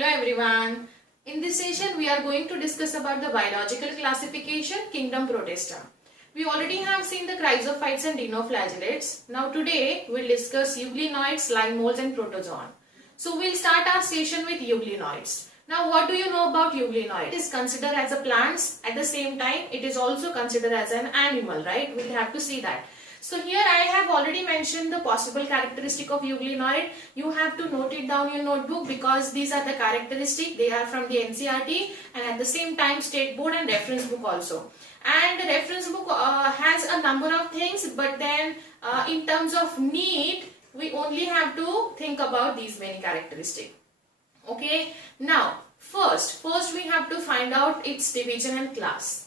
Hello everyone. In this session we are going to discuss about the biological classification kingdom Protista. We already have seen the chrysophytes and dinoflagellates. Now today we'll discuss euglenoids, slime molds and protozoan. So we'll start our session with euglenoids. Now what do you know about euglenoid? It is considered as a plant. At the same time it is also considered as an animal, right? We'll have to see that. So here I have already mentioned the possible characteristic of euglenoid. You have to note it down in your notebook because these are the characteristics. They are from the NCERT and at the same time state board and reference book also. And the reference book has a number of things, but then in terms of need, we only have to think about these many characteristics. Okay. Now first we have to find out its division and class.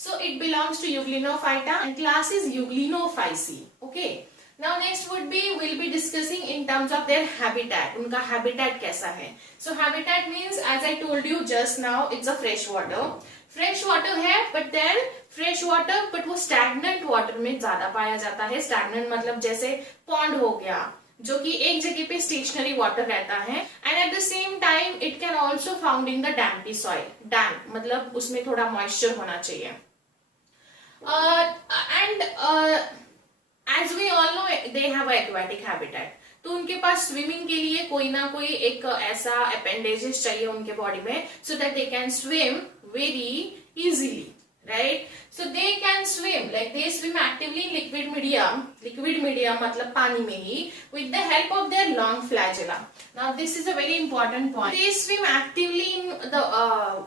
So it belongs to Euglenophyta and class is Euglenophyceae. Okay. Now next would be we'll be discussing in terms of their habitat. उनका habitat कैसा है? So habitat means as I told you just now it's a fresh water. Fresh water है but then fresh water but वो stagnant water में ज़्यादा पाया जाता है. Stagnant मतलब जैसे pond हो गया जो कि एक जगह पे स्टेशनरी वाटर रहता है and at the same time it can also found in the damp soil. Damp मतलब उसमें थोड़ा मॉइस्चर होना चाहिए. And as we all know they have aquatic habitat. तो उनके पास स्विमिंग के लिए कोई ना कोई एक ऐसा अपेंडेजेस चाहिए उनके बॉडी में so that they can swim very easily. Right? So they can swim, like they swim actively in liquid medium. Liquid medium मतलब पानी में ही with the help of their long flagella. Now this is a very important point. They swim actively in the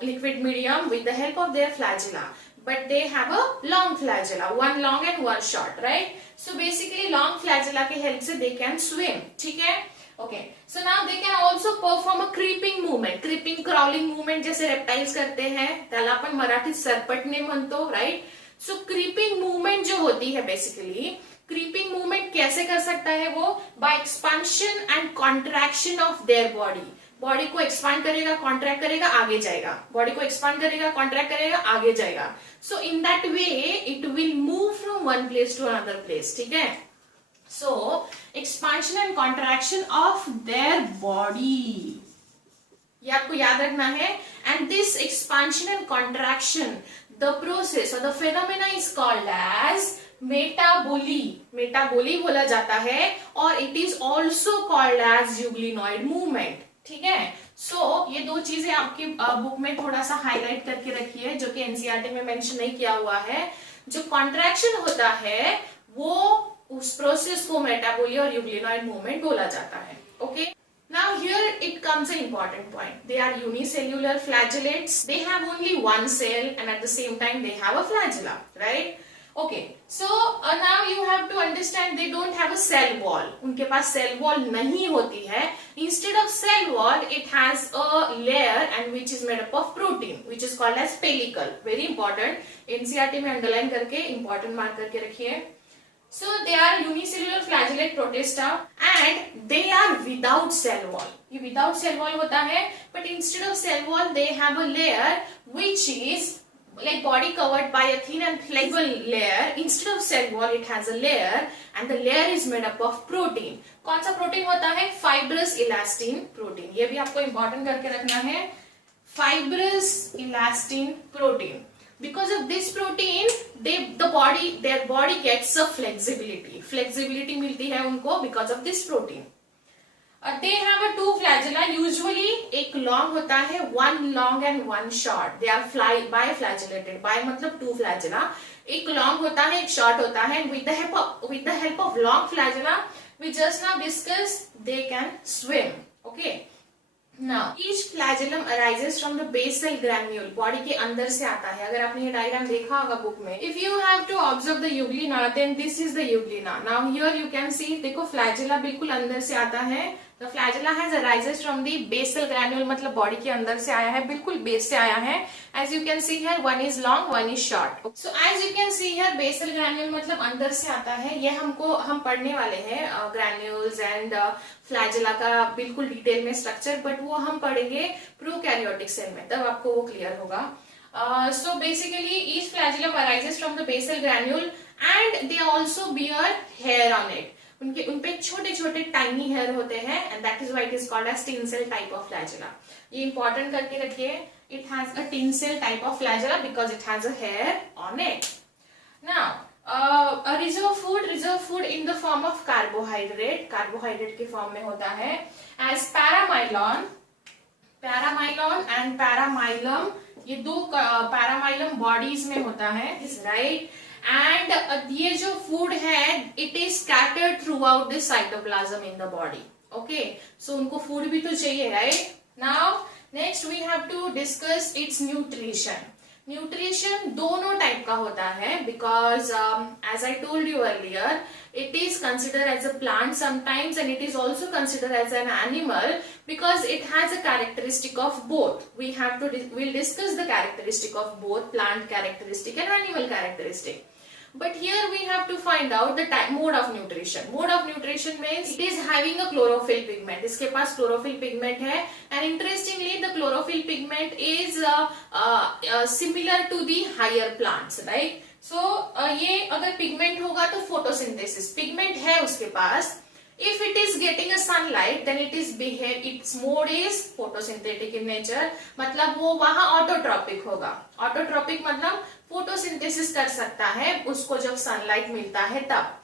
liquid medium with the help of their flagella. But they have a long flagella, one long and one short, right? So basically long flagella के help से they can swim. ठीक है? Okay. So now they can also perform a creeping movement, creeping crawling movement जैसे reptiles करते हैं. त्याला आपण मराठीत सरपटणे म्हणतो, right? So creeping movement जो होती है basically, creeping movement कैसे कर सकता है वो? By expansion and contraction of their body. Body को एक्सपांड करेगा, कॉन्ट्रैक्ट करेगा, आगे जाएगा. बॉडी को एक्सपांड करेगा, कॉन्ट्रैक्ट करेगा, आगे जाएगा. So in that way it will move from one place to another place. ठीक है. So expansion and contraction of their body. ये आपको याद रखना है. And this expansion and contraction, the process or the phenomena is called as metaboly. Metaboly बोला जाता है और it is also called as euglenoid movement. ठीक है. So ये दो चीजें आपकी बुक में थोड़ा सा हाईलाइट करके रखिए जो कि एनसीईआरटी में मेंशन नहीं किया हुआ है. जो कॉन्ट्रैक्शन होता है वो उस प्रोसेस को मेटाबोली और यूग्लेनॉइड मूवमेंट बोला जाता है. Okay. Now here it comes an important point. They are unicellular flagellates. They have only one cell and at the same time they have a flagella, right? Okay. So now you have to understand they don't have a cell wall. उनके पास cell wall नहीं होती है. Instead of cell wall, it has a layer and which is made up of protein, which is called as pellicle. Very important. NCERT में underline करके important mark करके रखिए. So they are unicellular flagellate protista and they are without cell wall. ये without cell wall होता है, but instead of cell wall they have a layer which is like body covered by a thin and flexible layer. Instead of cell wall it has a layer and the layer is made up of protein. कौन सा protein होता है? Fibrous elastin protein. ये भी आपको important करके रखना है. Fibrous elastin protein. Because of this protein, their body gets a flexibility. Flexibility मिलती है उनको because of this protein. They have a two flagella. Usually एक long होता है, one long and one short. They are biflagellated. Bi मतलब two flagella. एक long होता है, एक short होता है. And with the help of long flagella, we just now discussed they can swim. Okay. Now, each flagellum arises from the basal granule. Body के अंदर से आता है. अगर आपने ये डायग्राम देखा होगा बुक में. If you have to observe the euglena, then this is the euglena. Now here you can see, देखो flagella बिल्कुल अंदर से आता है. The flagella has arises from the basal granule, मतलब बॉडी के अंदर से आया है, बिल्कुल बेस से आया है. As you can see here, one is long, one is short. So as you can see here, basal granule मतलब अंदर से आता है. ये हम पढ़ने वाले हैं granules and flagella का बिल्कुल डिटेल में स्ट्रक्चर, बट वो हम पढ़ेंगे प्रोकैरियोटिक सेल में, तब आपको वो क्लियर होगा. So basically each flagellum arises from the basal granule and they also bear hair on it. उनके उनपे छोटे छोटे टाइनी हेयर होते हैं and that is why it is called as tinsel type of flagella. ये important करके रखिए, it has a tinsel type of flagella because it has a hair on it. Now reserve food in the form of carbohydrate, carbohydrate के form में होता है as पैरामाइलॉन and पैरामाइलम, ये दो पैरामाइलम bodies में होता है, राइट। एंड ये जो फूड है it is scattered throughout the cytoplasm in the body, okay. So उनको फूड भी तो चाहिए, right. Now next we have to discuss its nutrition. Nutrition दोनों टाइप का होता है because as I told you earlier it is considered as a plant sometimes and it is also considered as an animal because it has a characteristic of both. We'll discuss the characteristic of both, plant characteristic and animal characteristic. But here we have to find out the mode of nutrition. Mode of nutrition means it is having a chlorophyll pigment. इसके पास chlorophyll pigment है and interestingly the chlorophyll pigment is similar to the higher plants, right? So ये अगर pigment होगा तो photosynthesis pigment है उसके पास। If it is getting a sunlight then it is behave, its mode is photosynthetic in nature, मतलब वो वहां ऑटोट्रॉपिक होगा। ऑटोट्रॉपिक मतलब फोटोसिंथेसिस कर सकता है उसको जब सनलाइट मिलता है तब।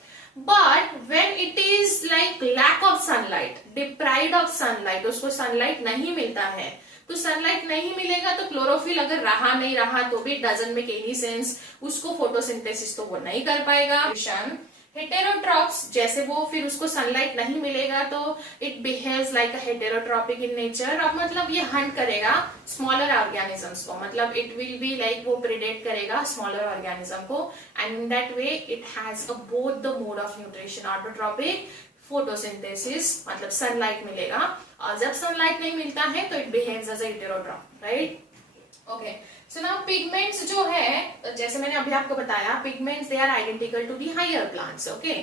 But when it is like lack of sunlight, deprived of sunlight, उसको सनलाइट नहीं मिलता है, तो सनलाइट नहीं मिलेगा तो क्लोरोफिल अगर रहा नहीं रहा तो भी डजंट मेक एनी सेंस, उसको फोटोसिंथेसिस तो वो नहीं कर पाएगा। हेटेरोट्रॉप्स, जैसे वो फिर उसको सनलाइट नहीं मिलेगा तो it behaves like a heterotrophic in nature. अब मतलब ये हंट करेगा स्मॉलर ऑर्गेनिजम्स को, मतलब इट विल बी लाइक वो प्रेडेट करेगा स्मॉलर ऑर्गेनिज्म को and in that way it has both the mode of nutrition, autotrophic, photosynthesis मतलब सनलाइट मिलेगा, और जब सनलाइट नहीं मिलता है तो it behaves as a heterotroph, right. Okay, so now pigments जो है जैसे मैंने अभी आपको बताया, pigments they are identical to the higher plants, okay.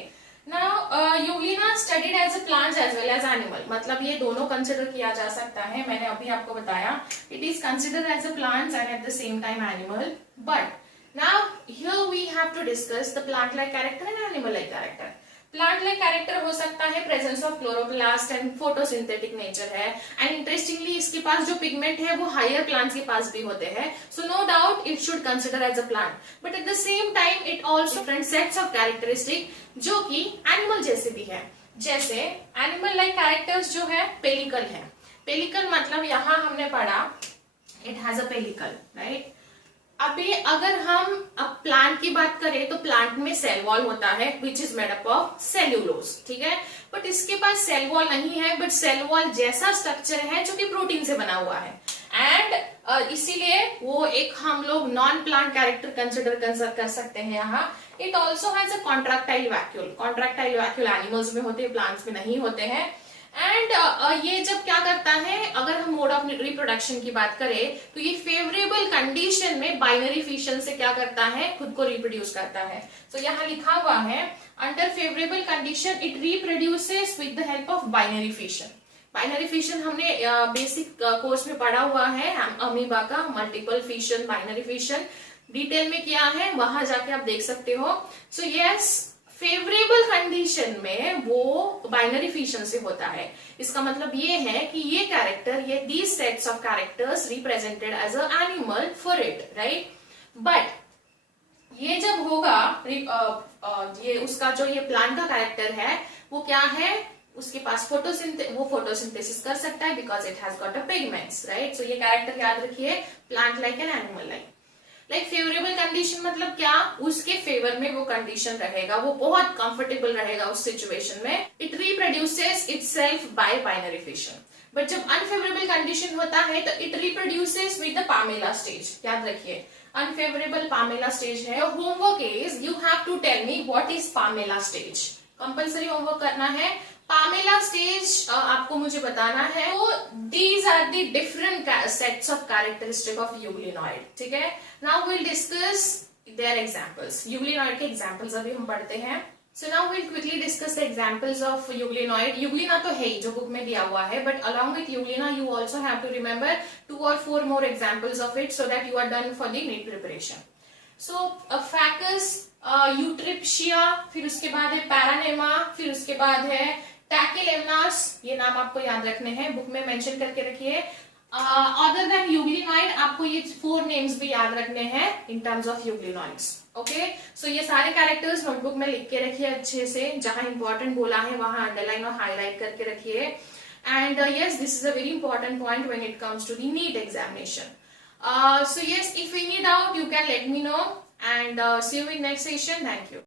Now Euglena studied as a plants as well as animal, मतलब ये दोनों कंसिडर किया जा सकता है। मैंने अभी आपको बताया it is considered as a plants and at the same time animal. But now here we have to discuss the plant like character and animal like character. Plant like character हो सकता है presence of chloroplast and photosynthetic nature है, and interestingly इसके पास जो pigment है वो higher plants के पास भी होते हैं, so no doubt it should consider as a plant. But at the same time it also different sets of characteristic जो कि एनिमल जैसे भी है। जैसे एनिमल लाइक कैरेक्टर्स जो है पेलिकल है, पेलिकल मतलब यहाँ हमने पढ़ा it has a pellicle, right. अभी अगर हम अब प्लांट की बात करें तो प्लांट में सेल वॉल होता है which is made up of cellulose, ठीक है। बट इसके पास सेल वॉल नहीं है, बट सेल वॉल जैसा स्ट्रक्चर है जो कि प्रोटीन से बना हुआ है, एंड इसीलिए वो एक हम लोग नॉन प्लांट कैरेक्टर कंसिडर कर सकते हैं यहाँ। It also has a contractile vacuole, contractile vacuole animals में होते हैं, प्लांट्स में नहीं होते हैं। एंड ये जब क्या करता है, अगर हम मोड ऑफ रिप्रोडक्शन की बात करें तो ये फेवरेबल कंडीशन में बाइनरी फिशन से क्या करता है, खुद को रिप्रोड्यूस करता है। तो यहाँ लिखा हुआ है under favourable condition it reproduces with the help of binary fission. Binary fission हमने बेसिक कोर्स में पढ़ा हुआ है, अमीबा का multiple fission, binary fission detail में किया है, वहां जाके आप देख सकते हो। सो यस, फेवरेबल कंडीशन में वो बाइनरी फिशन से होता है। इसका मतलब ये है कि ये कैरेक्टर, ये these sets of characters represented as a animal for it, right. But ये जब होगा ये उसका जो ये प्लांट का कैरेक्टर है वो क्या है, उसके पास वो फोटोसिंथेसिस कर सकता है because it has got a pigments, right. So ये कैरेक्टर याद रखिए, plant like an animal like. Like favourable condition मतलब क्या, उसके फेवर में वो कंडीशन रहेगा, वो बहुत कंफर्टेबल रहेगा उस सिचुएशन में। It reproduces itself by binary fission. But जब अनफेवरेबल कंडीशन होता है तो it reproduces with the palmella stage, याद रखिए अनफेवरेबल पामेला स्टेज है। Homework is you have to tell me what is palmella stage, compulsory homework करना है। Palmella stage आपको मुझे बताना है। तो these are the different sets of characteristic of euglenoid, ठीक है। Now will discuss their examples. Euglenoid के एग्जांपल्स अभी हम पढ़ते हैं। So now will quickly discuss the examples of euglenoid. Euglena तो है ही जो बुक में दिया हुआ है, but along with euglena you also have to remember 2 or 4 more examples of it so that you are done for the NEET preparation. सो फैकस, यूट्रिप्शिया, फिर उसके बाद है पैरानेमा, फिर उसके बाद है टैकिलेमनास, ये नाम आपको याद रखने हैं, बुक में मेंशन करके रखिए। अदर देन यूग्लिनॉइड आपको ये 4 नेम्स भी याद रखने हैं in terms of euglenoids. Okay, so ये सारे कैरेक्टर्स नोटबुक में लिख के रखिए अच्छे से, जहां इंपॉर्टेंट बोला है वहां अंडरलाइन और हाईलाइट करके रखिए। And yes, this is a very important point when it comes to the NEET examination. So yes, if any doubt you can let me know, and see you in next session. Thank you.